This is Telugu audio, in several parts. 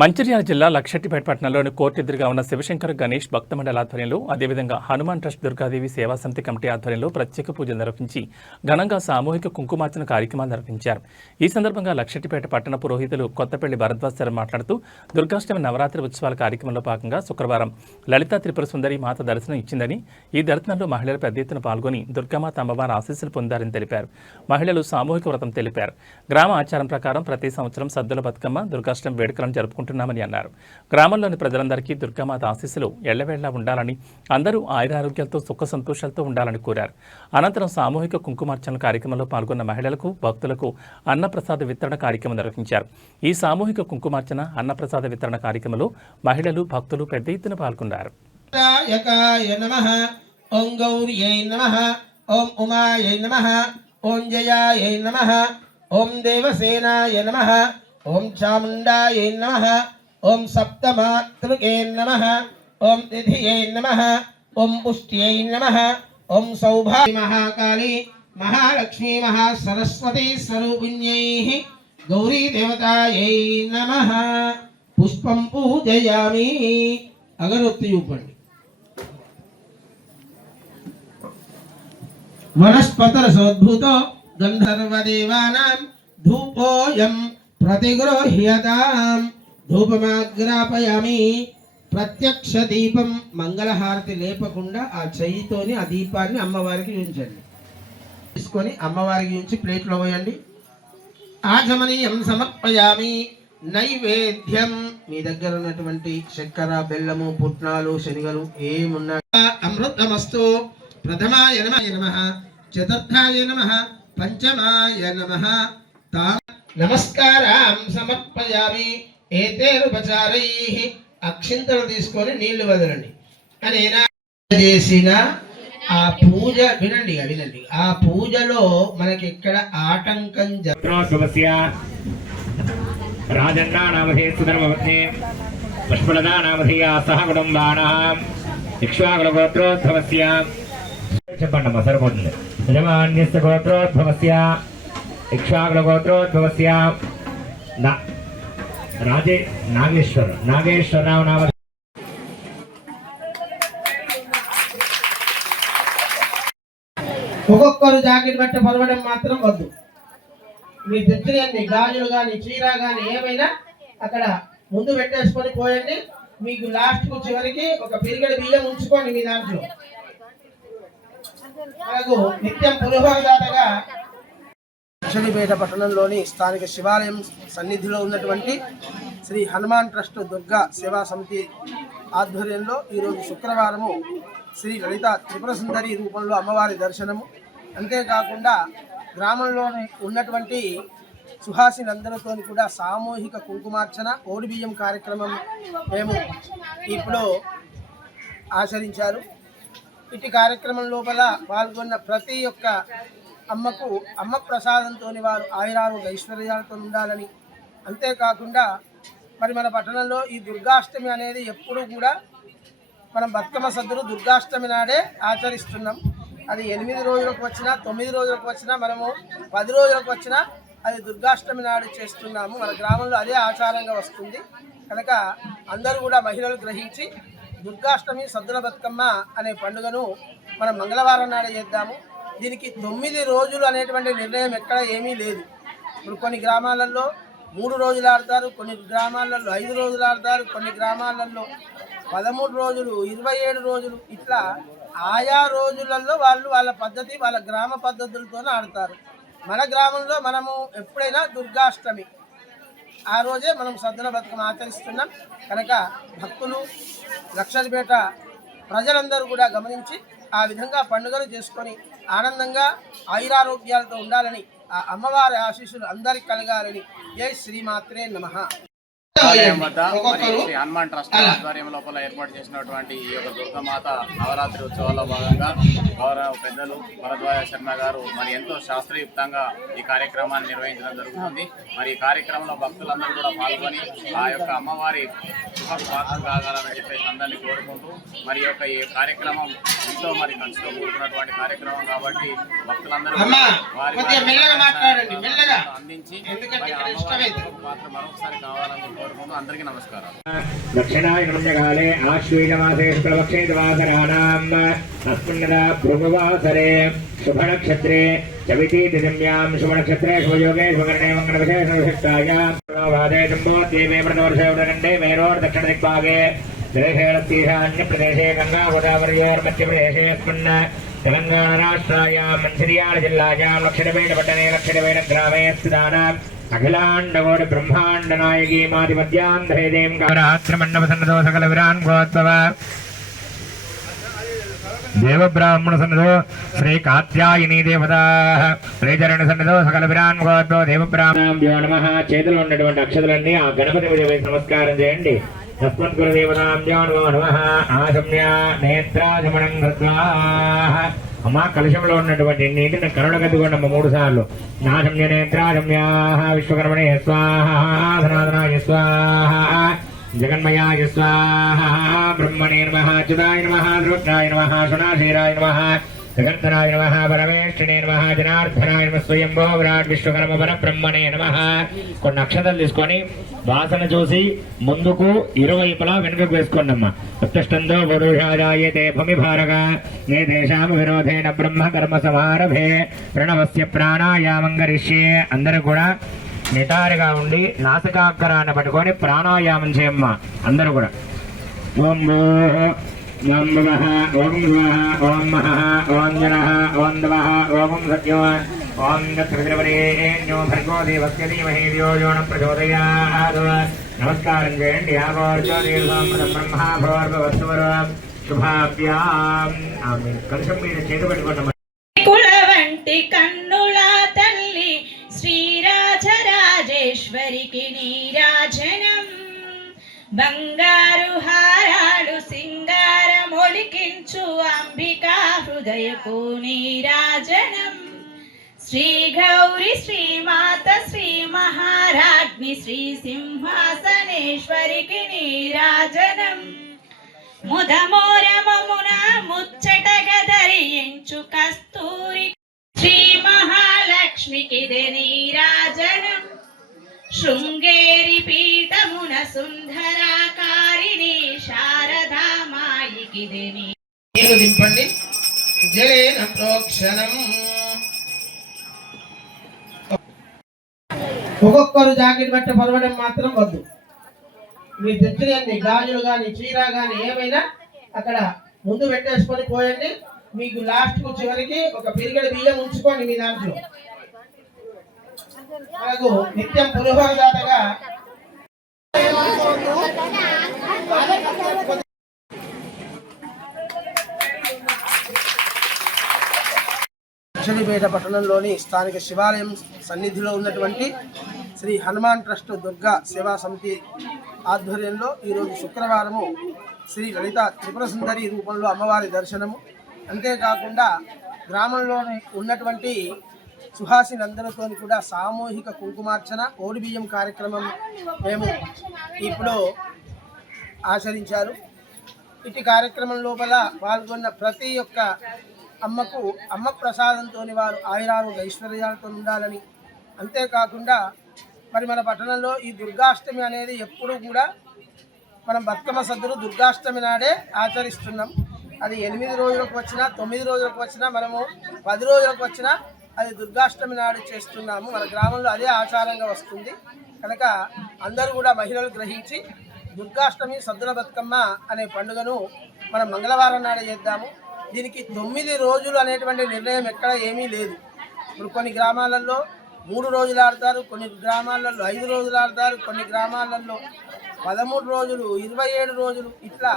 మంచిర్యాల జిల్లా లక్షెట్టిపేట పట్టణంలోని కోర్టు ఎదురుగా ఉన్న శివశంకర గణేష్ భక్త మండలి ఆధ్వర్యంలో అదేవిధంగా హనుమాన్ ట్రస్ట్ దుర్గాదేవి సేవా సమితి కమిటీ ఆధ్వర్యంలో ప్రత్యేక పూజలు నిర్వహించి ఘనంగా సామూహిక కుంకుమార్చన కార్యక్రమాలు నిర్వహించారు. ఈ సందర్భంగా లక్షెట్టిపేట పట్టణ పురోహితులు కొత్తపల్లి భరద్వాజ్ సార్ మాట్లాడుతూ దుర్గాష్టమి నవరాత్రి ఉత్సవాల కార్యక్రమంలో భాగంగా శుక్రవారం లలితా త్రిపుర సుందరి మాత దర్శనం ఇచ్చిందని, ఈ దర్శనంలో మహిళలు పెద్ద ఎత్తున పాల్గొని దుర్గామాత అమ్మవారి ఆశీస్సులు పొందారని తెలిపారు. మహిళలు సామూహిక వ్రతం తెలిపారు. గ్రామ ఆచారం ప్రకారం ప్రతి సంవత్సరం సద్దుల బతుకమ్మ దుర్గాష్టమి వేడుకలను జరుపుకుంటున్నామని అన్నారు. గ్రామంలోని ప్రజలందరికీ దుర్గామాత ఆశీస్సులు ఎళ్లవేళ్లా ఉండాలని, అందరూ ఆయురారోగ్యాలతో సుఖ సంతోషాలతో ఉండాలని కోరారు. అనంతరం సామూహిక కుంకుమార్చన కార్యక్రమంలో పాల్గొన్న మహిళలకు, భక్తులకు అన్నప్రసాద వితరణ కార్యక్రమం నిర్వహించారు. ఈ సామూహిక కుంకుమార్చన అన్నప్రసాద వితరణ కార్యక్రమంలో మహిళలు, భక్తులు పెద్ద ఎత్తున పాల్గొన్నారు. ఓం గౌర్యై నమః, ఓం ఉమాయై నమః, ఓం జయాయై నమః, ఓం దేవసేనాయ నమః, ఓం చాముండాయై నమః, ఓం సప్తమాతృకే నమః, ఓం తిథియై నమః, ఓం పుష్ట్యై నమః, ఓం సౌభాగ్య మహాకాళీ మహాలక్ష్మీ మహాసరస్వతీ స్వరూపిణ్యై గౌరీ దేవతాయై నమః. పుష్పం పూజయామి. అగరొత్తి చూపండి. వనస్పతరసోద్భూతో గంధర్వదేవానాం ధూపోయం ప్రతిగృహ్యతాం. ధూపమాగ్రాపయామి. ప్రత్యక్ష దీపం మంగళహారతి లేపకుండా ఆ చెయ్యితోని ఆ దీపాన్ని అమ్మవారికి ఉంచండి. తీసుకొని అమ్మవారికి ఉంచి ప్లేట్లో పోయండి. ఆచమనీయం సమర్పయామి. నైవేద్యం మీ దగ్గర ఉన్నటువంటి చక్కెర, బెల్లము, పుట్నాలు, శనగలు ఏమున్నా అమృతమస్తు. ప్రథమాయ నమః, చతుర్థాయ నమః, పంచమాయ నమః. నమస్కారం సమర్పయామి. ఏతేరుపచారైః. అక్షింతలు తీసుకొని నీళ్లు వదలండి. అనేనా చేసిన ఆ పూజ వినండి. ఆ పూజలో మనకి ఇక్కడ ఆటంకం రాజన్నా నామధే సుధర్మపత్నే పుష్పలదా నామధేయ సహ కుటుంబానాం ఇక్ష్వాకుల గోత్రోద్భవస్య. చెప్పండి అమ్మా, సరిపోతుంది. యజమాన్యస్య గోత్రోద్భవస్య ఇక్ష్వాకుల గోత్రోద్భవస్య నాగేశ్వరరావు నామ. ఒక్కొక్కరు జాకెట్ బట్ట పొరవడం మాత్రం వద్దు. మీ తెచ్చినన్ని గాజులు కానీ, చీర కానీ ఏమైనా అక్కడ ముందు పెట్టేసుకొని పోయండి. మీకు లాస్ట్కు చివరికి ఒక పిరిగడి బియ్యం ఉంచుకోండి మీ దాంట్లో. మనకు నిత్యం పులిహోరదాతగా లక్షెట్టిపేట పట్టణంలోని స్థానిక శివాలయం సన్నిధిలో ఉన్నటువంటి శ్రీ హనుమాన్ ట్రస్ట్ దుర్గా సేవా సమితి ఆధ్వర్యంలో ఈరోజు శుక్రవారము శ్రీ లలితా త్రిపుర సుందరి రూపంలో అమ్మవారి దర్శనము, అంతేకాకుండా గ్రామంలోని ఉన్నటువంటి సుహాసినందరితో కూడా సామూహిక కుంకుమార్చన, ఓడిబియ్యం కార్యక్రమం మేము ఇప్పుడు ఆచరించారు. ఇటు కార్యక్రమం లోపల పాల్గొన్న ప్రతి ఒక్క అమ్మకు అమ్మ ప్రసాదంతో వారు ఆయురారోగ్య ఐశ్వర్యాలతో ఉండాలని, అంతేకాకుండా మరి మన పట్టణంలో ఈ దుర్గాష్టమి అనేది ఎప్పుడు కూడా మనం బతుకమ్మ సద్దులు దుర్గాష్టమి నాడే ఆచరిస్తున్నాం. అది 8 రోజులకు వచ్చినా, 9 రోజులకు వచ్చినా, మనము 10 రోజులకు వచ్చినా అది దుర్గాష్టమి నాడు చేస్తున్నాము. మన గ్రామంలో అదే ఆచారంగా వస్తుంది. కనుక అందరూ కూడా మహిళలు గ్రహించి దుర్గాష్టమి సద్దుల బతుకమ్మ అనే పండుగను మనం మంగళవారం నాడే చేద్దాము. దీనికి 9 రోజులు అనేటువంటి నిర్ణయం ఎక్కడ ఏమీ లేదు. ఇప్పుడు కొన్ని గ్రామాలలో 3 రోజులు ఆడతారు, కొన్ని గ్రామాలలో 5 రోజులు ఆడతారు, కొన్ని గ్రామాలలో 13 రోజులు, 27 రోజులు, ఇట్లా ఆయా రోజులలో వాళ్ళు వాళ్ళ పద్ధతి, వాళ్ళ గ్రామ పద్ధతులతోనే ఆడతారు. మన గ్రామంలో మనము ఎప్పుడైనా దుర్గాష్టమి ఆ రోజే మనం సద్దుల బతుకమ్మ ఆచరిస్తున్నాం. కనుక భక్తులు, లక్షెట్టిపేట ప్రజలందరూ కూడా గమనించి ఆ విధంగా పండుగలు చేసుకొని ఆనందంగా ఆయురారోగ్యాలతో ఉండాలని, ఆ అమ్మవారి ఆశీస్సులు అందరికి కలగాలని. జై శ్రీమాత్రే నమః. హనుమాన్ ట్రస్ట్ ఆధ్వర్యం లోపల ఏర్పాటు చేసినటువంటి ఈ యొక్క దుర్గామాత నవరాత్రి ఉత్సవాల్లో భాగంగా గౌరవ పెద్దలు భరద్వాజ శర్మ గారు మరి ఎంతో శాస్త్రయుక్తంగా ఈ కార్యక్రమాన్ని నిర్వహించడం జరుగుతుంది. మరి ఈ కార్యక్రమంలో భక్తులందరూ కూడా పాల్గొని ఆ యొక్క అమ్మవారి మహిమకు పాత్ర కాగలని చెప్పేసి అందరినీ కోరుకుంటూ మరి యొక్క ఈ కార్యక్రమం ఎంతో మరి ఖర్చుతో కూడుకున్నటువంటి కార్యక్రమం కాబట్టి భక్తులందరూ అందించి పాత్ర మరొకసారి కావాలని కోరుకుంటూ అందరికీ నమస్కారం. దక్షిణాయనకాలే ఆశ్వీజమాసే శుక్లపక్షే దివాకరాణాం తస్మిన్నదా భృగువాసరే శుభనక్షత్రే చవితి దివ్యాం శుభనక్షత్రే శుభయోగే శుభకర్ణే మంగళవిశేషవిశిష్టాయాం వాదే జంబోద్వీపే ప్రతవర్షే ఉదకండే మేరోర్ దక్షిణ దిగ్భాగే దేశేణీశాన్యప్రదేశే గంగా గోదావరియోర్మధ్యప్రదేశేऽस्मिन् తెలంగాణ రాష్ట్రాయాం మంచిర్యాల జిల్లాయాం లక్షణపేటపట్టణే లక్షణపేటగ్రామే స్థితానాం అఖిలాండకోటి బ్రహ్మాండ నాయకీ మాదిమధ్యాంధేదేం గారాత్రమండపసన్నదో సకల విరాన్ గోత్సవ దేవబ్రాహ్మణ సన్నదో శ్రీ కాత్యాయని దేవతా శ్రీచరణ సన్నదో సకల విరాన్ గోత్సవ దేవబ్రాహ్మణ్యో నమః. చేతిలో ఉన్నటువంటి అక్షతలన్నీ ఆ గణపతి మీద వేసి నమస్కారం చేయండి. తస్మద్గురుదేవతాభ్యో నమః. ఆశమ్య నేత్రాశమనం కృత్వా అమ్మా కలశంలో ఉన్నటువంటి నీటిని కరుణగద్దుకోండమ్మ 3 సార్లు. నాశమ్య నేత్రాశమ్యా విశ్వకర్మణే స్వాహ సనాతనాయ స్వాహ జగన్మయాయ స్వాహ బ్రహ్మణే నమః అచ్యుతాయ నమః రుద్రాయ నమః సునాశీరాయ నమః జగన్ధరాయ నమః పరమేష్ఠినే నమః జనార్దనాయ నమః స్వయంభో విరాట్ విశ్వకర్మ పరబ్రహ్మణే నమః. కొన్ని అక్షతలు తీసుకొని వాసన చూసి ముందుకు ఇరువైపులా వెనుకకు వేసుకోండమ్మా. ఉత్తిష్టంతో పురుషాజాయతే భూమి భారగ నే దేశామ విరోధేన బ్రహ్మ కర్మ సమారభే ప్రణవస్య ప్రాణాయామం కరిష్యే. అందరూ కూడా నిటారుగా ఉండి నాసికాగ్రాన్ని పట్టుకొని ప్రాణాయామం చేయమ్మా అందరూ కూడా. ఓం ఓం భవః ఓం భవః ఓం మహః ఓం జనః ఓం దవః ఓం సత్యో ఓం దత్రిద్రవరేణ్యో భర్గో దేవస్య ధీమహి ధియో యో న ప్రచోదయాత్. నమస్కారం చేయండి. ఆగోర్జోదేవం బ్రహ్మా భోర్భవత్వర శుభాభ్యాం. ఆమేన్. కలశం మీద చేతి పెట్టుకోండి. కులవంటి కన్నుల తల్లి శ్రీరాజరాజేశ్వరికి నీరాజనం బంగారు హారాలు సింగారమొలికించు అంబికా హృదయకు నీరాజనం శ్రీ గౌరి శ్రీమాత శ్రీ మహారాజ్ఞి శ్రీ సింహాసనేశ్వరికి నీరాజనం ముదమోరమమున ముచ్చటగా ధరించు కస్తూరి శ్రీ మహాలక్ష్మికి నీరాజనం శృంగేరి పీఠమున సుందరాకారిణి శారదామాయికి నీరు దింపండి. జలేన ప్రోక్షణం. ఒక్కొక్కరు జాకెట్ బట్ట పరవడం మాత్రం వద్దు. మీ తెచ్చినన్ని గాజులు కానీ చీర కానీ ఏమైనా అక్కడ ముందు పెట్టేసుకొని పోయండి. మీకు లాస్ట్ కు చివరికి ఒక పిరిగడ బియ్యం ఉంచుకోండి మీ దాంట్లో. మనకు నిత్యం పులిహోరదాతగా లక్షణిపేట పట్టణంలోని స్థానిక శివాలయం సన్నిధిలో ఉన్నటువంటి శ్రీ హనుమాన్ ట్రస్ట్ దుర్గా సేవా సమితి ఆధ్వర్యంలో ఈరోజు శుక్రవారము శ్రీ లలిత త్రిపుర సుందరి రూపంలో అమ్మవారి దర్శనము. అంతేకాకుండా గ్రామంలో ఉన్నటువంటి సుహాసినందరితో కూడా సామూహిక కుంకుమార్చన ఓడి బియ్యం కార్యక్రమం మేము ఇప్పుడు ఆచరించారు. ఇటు కార్యక్రమం లోపల పాల్గొన్న ప్రతి ఒక్క అమ్మకు అమ్మ ప్రసాదంతో వారు ఆయురారోగ్య ఐశ్వర్యాలతో ఉండాలని, అంతేకాకుండా మరి మన పట్టణంలో ఈ దుర్గాష్టమి అనేది ఎప్పుడు కూడా మనం బతుకమ్మ సద్దులు దుర్గాష్టమి నాడే ఆచరిస్తున్నాం. అది 8 రోజులకు వచ్చినా 9 రోజులకు వచ్చినా మనము 10 రోజులకు వచ్చినా అది దుర్గాష్టమి నాడు చేస్తున్నాము. మన గ్రామంలో అదే ఆచారంగా వస్తుంది కనుక అందరూ కూడా మహిళలు గ్రహించి దుర్గాష్టమి సద్దుల బతుకమ్మ అనే పండుగను మనం మంగళవారం నాడు చేద్దాము. దీనికి 9 రోజులు అనేటువంటి నిర్ణయం ఎక్కడ ఏమీ లేదు. ఇప్పుడు కొన్ని గ్రామాలలో 3 రోజులు ఆడతారు, కొన్ని గ్రామాలలో 5 రోజులు ఆడతారు, కొన్ని గ్రామాలలో 13 రోజులు, 27 రోజులు, ఇట్లా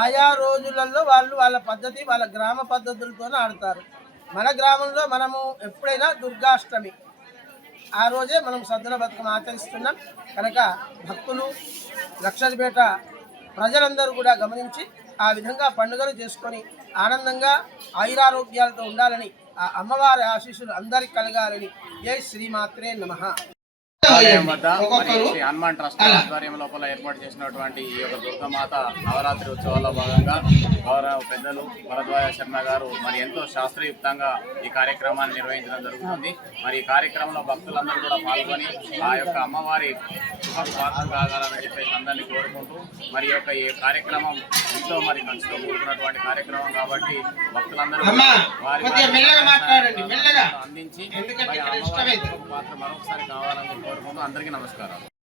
ఆయా రోజులలో వాళ్ళు వాళ్ళ పద్ధతి వాళ్ళ గ్రామ పద్ధతులతోనే ఆడతారు. మన గ్రామంలో మనము ఎప్పుడైనా దుర్గాష్టమి ఆ రోజే మనం సద్దుల బతుకమ్మ ఆచరిస్తున్నాం కనుక భక్తులు లక్షపేట ప్రజలందరూ కూడా గమనించి ఆ విధంగా పండుగను చేసుకొని ఆనందంగా ఆయురారోగ్యాలతో ఉండాలని ఆ అమ్మవారి ఆశీస్సులు అందరికి కలగాలని జై శ్రీమాత్రే నమః. ఆలయం వద్ద మరి శ్రీ హనుమాన్ ట్రస్ట్ ఆధ్వర్యం లోపల ఏర్పాటు చేసినటువంటి ఈ యొక్క దుర్గామాత నవరాత్రి ఉత్సవాల్లో భాగంగా గౌరవ పెద్దలు భరద్వాజ శర్మ గారు మరి ఎంతో శాస్త్రయుక్తంగా ఈ కార్యక్రమాన్ని నిర్వహించడం జరుగుతుంది. మరి ఈ కార్యక్రమంలో భక్తులందరూ కూడా పాల్గొని ఆ యొక్క అమ్మవారి పాత్ర కాగాలని చెప్పేసి అందరినీ కోరుకుంటూ మరి యొక్క ఈ కార్యక్రమం ఎంతో మరి ఖర్చుతో కూడుకున్నటువంటి కార్యక్రమం కాబట్టి భక్తులందరూ వారి అందించి మరి అమ్మవారి పాత్ర మరొకసారి కావాలని కోరుకుంటూ అందరికీ నమస్కారాలు.